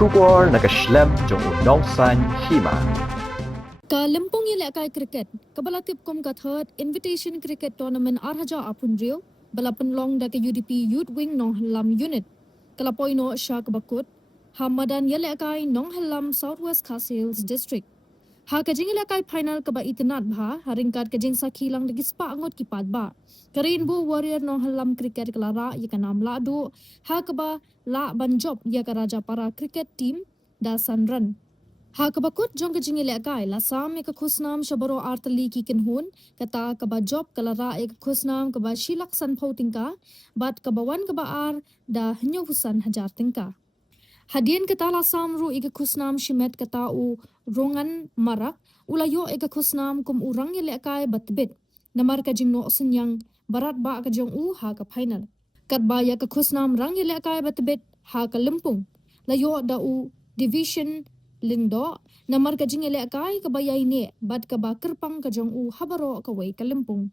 Shubor nakaslem jong unong san hima. Kalimpong yelek cricket, kabalatip kom kathot invitation cricket tournament arhaja apunrio, balapenlong da ke UDP Youth Wing nong halam unit. Kalapoy no Shak Bakut, Hamadan yelek nong halam Southwest Castles District. Ha kajing yelek final kaba itinat bha, haringkat kajing sakilang lagi spa angot kipat ba. Rainbow Warrior nong halam cricket kelara ikanam ladu, ha kaba la banjob ya raja para cricket team da sanran. Ha kabakut jong kajing ilekay lasam ek khusnam shabaro artali ki kinhun kata kaba job kalara ek khusnam kaba shilak san tingka bat kabawan kaba ar da hnyo husan hajar tingka. Hadian kata lasam ru ek khusnam shimet kata u rongan marak ulayo ek khusnam kum urang ilekay batbit namar kajing no senyang barat ba kajong u ha ka final. Kat ba ya khusnam rang ilekay batbit ha ka lempung layo da u division Lindo, namar kajing ilekay kabayay ni, bad kaba kerpang kajong u habaro kaway kalimpong.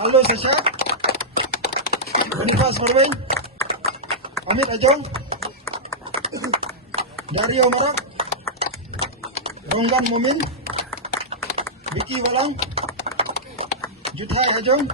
Aldo Sasha, Boniface Marwin, Amit Ajong, Dario Marak, Ronggan Momin, Vicky Walang, Juthai Hajong,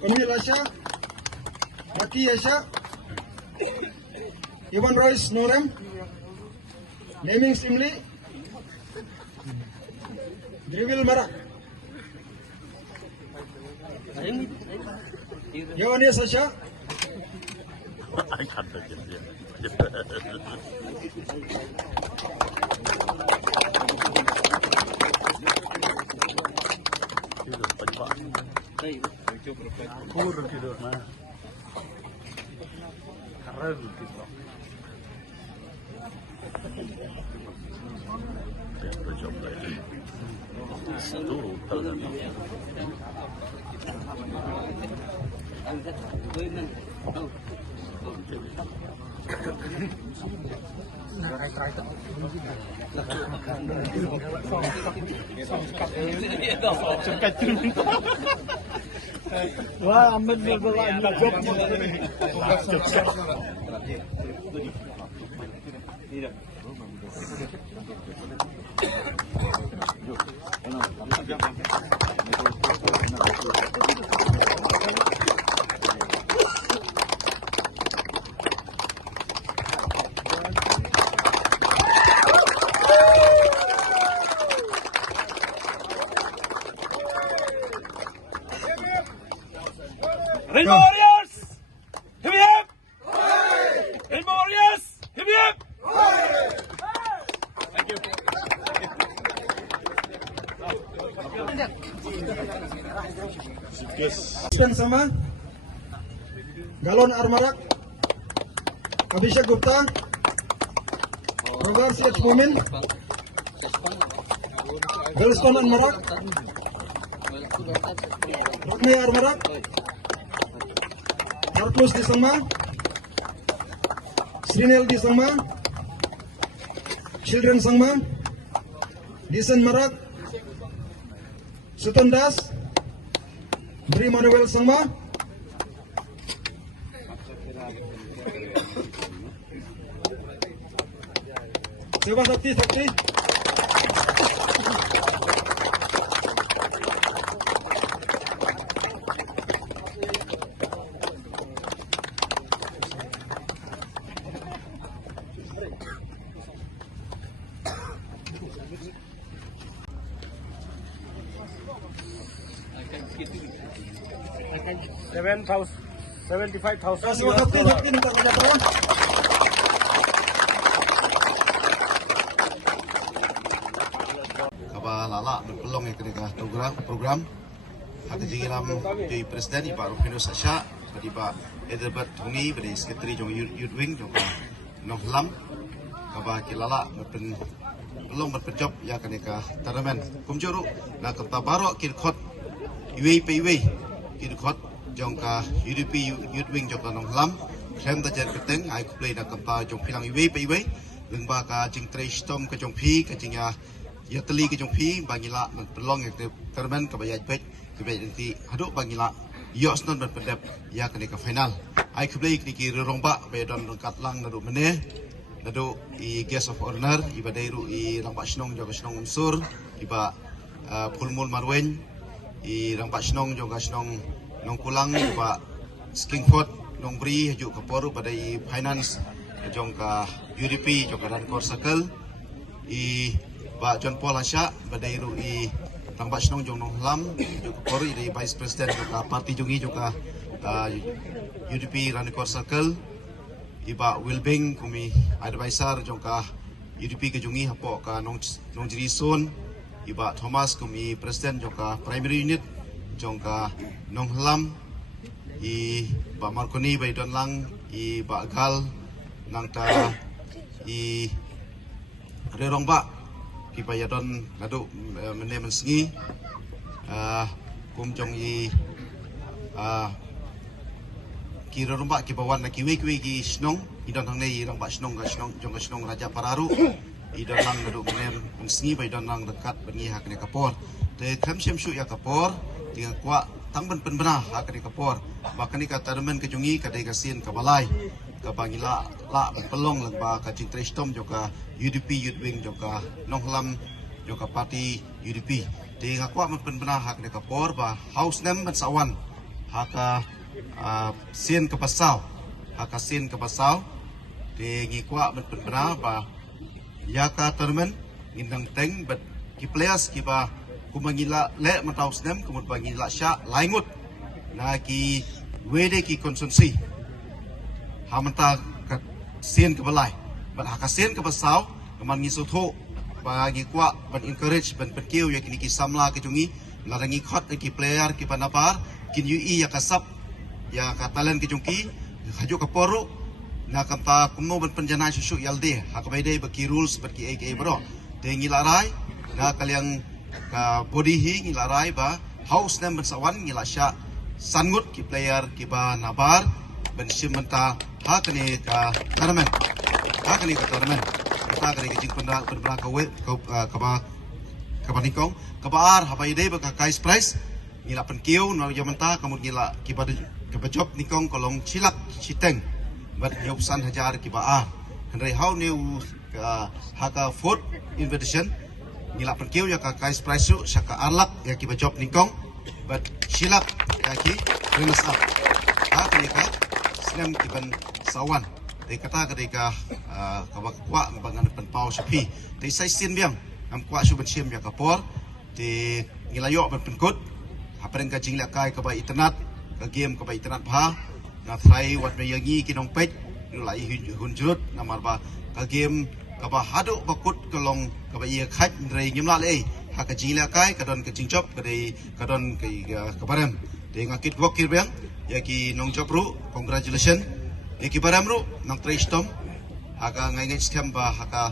Konil Asha, Maki Asha, Ivan Royce Norem, Neming Simli, Drivil Marak, Yawani Sasha, Wah, aman berdoa job. Rainbow Warriors! Hip hip! Rainbow Warriors! Hip hip! Thank you. Dan sama Galon Armarak, Abhishek Gupta, Rogar C.H. Mumin, Galston Armarak, Rukmi Armarak, Marcus Disangma, Srinel Disangma, Children Sangma, Disen Marak, Sutun Das, Bri Manuel Sangma, Sewa Sakti Sakti, $75,000. Sewa Sakti Sakti minta kerja tolong. Lala berpelong yang kena program ada jiram di presiden Pak Rufino Sasha di Pak Edward Tungi dari sekretari jong Youth Wing jong Nohlam kaba kilala berpelong berpejob ya kena taramen kumjuru na kata barok kirkot iwe kirkot jong ka UDP Youth Wing jong Nohlam klaim tajar keteng ai kuplay na kata jong pilang iwe lengba ka jing trestom ka jong pi ka jingya ya teli ke jompi bangila berpelong yang termen kebayat baik nanti haduk bangila yos non berpedap ya kena ke final ai keblai niki rorongba bayadon rongkat lang nadu meneh nadu i guest of honor iba dairu i rampak snong jaga snong unsur iba pulmul marwen i rampak snong jaga snong nong kulang iba skingford nong bri hajuk ke poru pada i finance jongka UDP jongka dan core circle i Pak John Paul Asya badairu i Tangbat Snong Jong Nong Lam juga Polri dari Vice President juga Parti Jungi juga UDP Ranikor Circle iba Wilbing kumi advisor juga UDP ke Jungi hapo ka Nong Jirisun iba Thomas kumi President juga Primary Unit juga Nong Lam iba Marconi Baidon Lang iba Gal nang ta i Rerong Ba Bayadon nadu menemen sengi kum jong i kira rumba ki bawan na kiwe ki snong idon hang nei rumba snong ga snong jong ga snong raja pararu idon lang nadu menemen sengi baydon lang dekat bengi hak ne kapor te kam shem shu ya kapor tinga kwa tang ben penbena hakani kapor bakani ka tournament ke jungi kadai ka sin ka balai ka bangila la pelong lang ba ka jing trestom joka UDP Youth Wing joka Nonglam joka parti UDP di ngakwa men penbena hakani kapor ba house nem ben sawan haka sin ke pasau haka sin ke pasau di ngikwa men penbena ba yaka tournament indang teng bet ki players ki ba kumangila le matau snem kumut bangila sya laingut na ki wede ki konsumsi hamanta ka sien ke balai ban hakasen ke pasau man ngi sotho bagi kwa ban encourage ban pekiu ya kini ki samla ke jungi larangi khot ki player ki panapar kin ui ya kasap ya ka talent ke jungki haju ka poru na kanta kumno ban penjana susu yalde hakabaide baki rules baki aka bro de ngilarai na kalian ka body hi ngilarai ba house nem bersawan ngilasya sangut ki player ki ba nabar ben simenta hakani ka tournament kita kani jing pendra ka we ka ba nikong ka ba ar habai dei ba ka kais price ngila penkiu no yamenta kamut ngila ki ba job nikong kolong silak siteng bat yopsan hajar ki ba ar handai how new haka food invitation ngila perkiu ya ka kais price saka arlak ya ki job ningkong but silap ya ki runners up kini ka snem ki ban sawan de kata ketika ka kwa bangan pen pau sapi de sai sin biang am kwa su ban sim ya ka por de ngila yo ban penkut hapreng ka jingla kai ka ba internet ka game ka ba internet pha na try wat me yangi ki nong pet lai hunjut namar ba ka game kaba hadu bakut kelong kaba ia khat rei nyimla le ha ka jila kai ka don ka jingchop ka dei ka don ka baram de ngakit wakir bang ya ki nong job ru congratulations ya ki baram ru nang trestom ha ka ngai ngai scam ba ha ka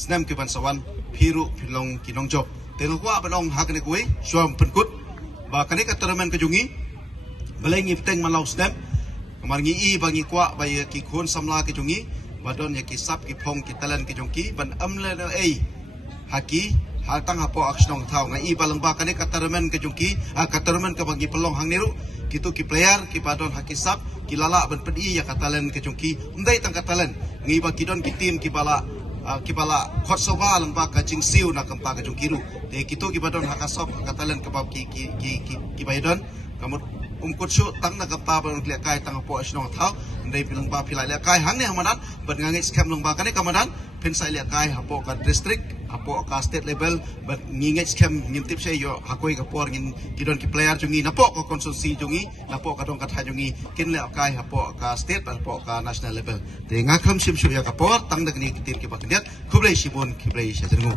snam ki ban sawan phiru philong ki nong job te lo kwa banong ha ka ne koi suam penkut ba ka ne ka tournament ka jungi balai ngi teng malau snam kamar ngi i bangi kwa ba ya ki khon samla ki jungi badon ya ki sap ki phong ki talent ki jongki ban amle na ei haki hal tang hapo aksnong thau ngai balang ba kane katarmen ke jongki katarmen ka bagi pelong hang niru kitu ki player ki badon haki sap ki lala ban pedi ya katalen ke jongki ndai tang katalen ngi ba ki don ki team ki bala khot soba lang ba ka jing siu na kampa ka jongki ru de kitu ki badon hakasop katalen ka bab ki baidon kamut kutsu tang na kapta ban kle kai tang po asnong thau ndai pilang ba pilai le kai hang ne hamadan ban ngangi scam long ba kane kamadan pen sai le kai hapo ka district hapo ka state level ban ngingi scam ngintip se yo hakoi ka por ngin kidon ki player jungi napo ko konsumsi jungi napo ka dong ka tha jungi kin le kai hapo ka state hapo ka national level de ngakam sim ya ka por tang da ni kitir ki ba kendiat kublai sibun kiblai shajengu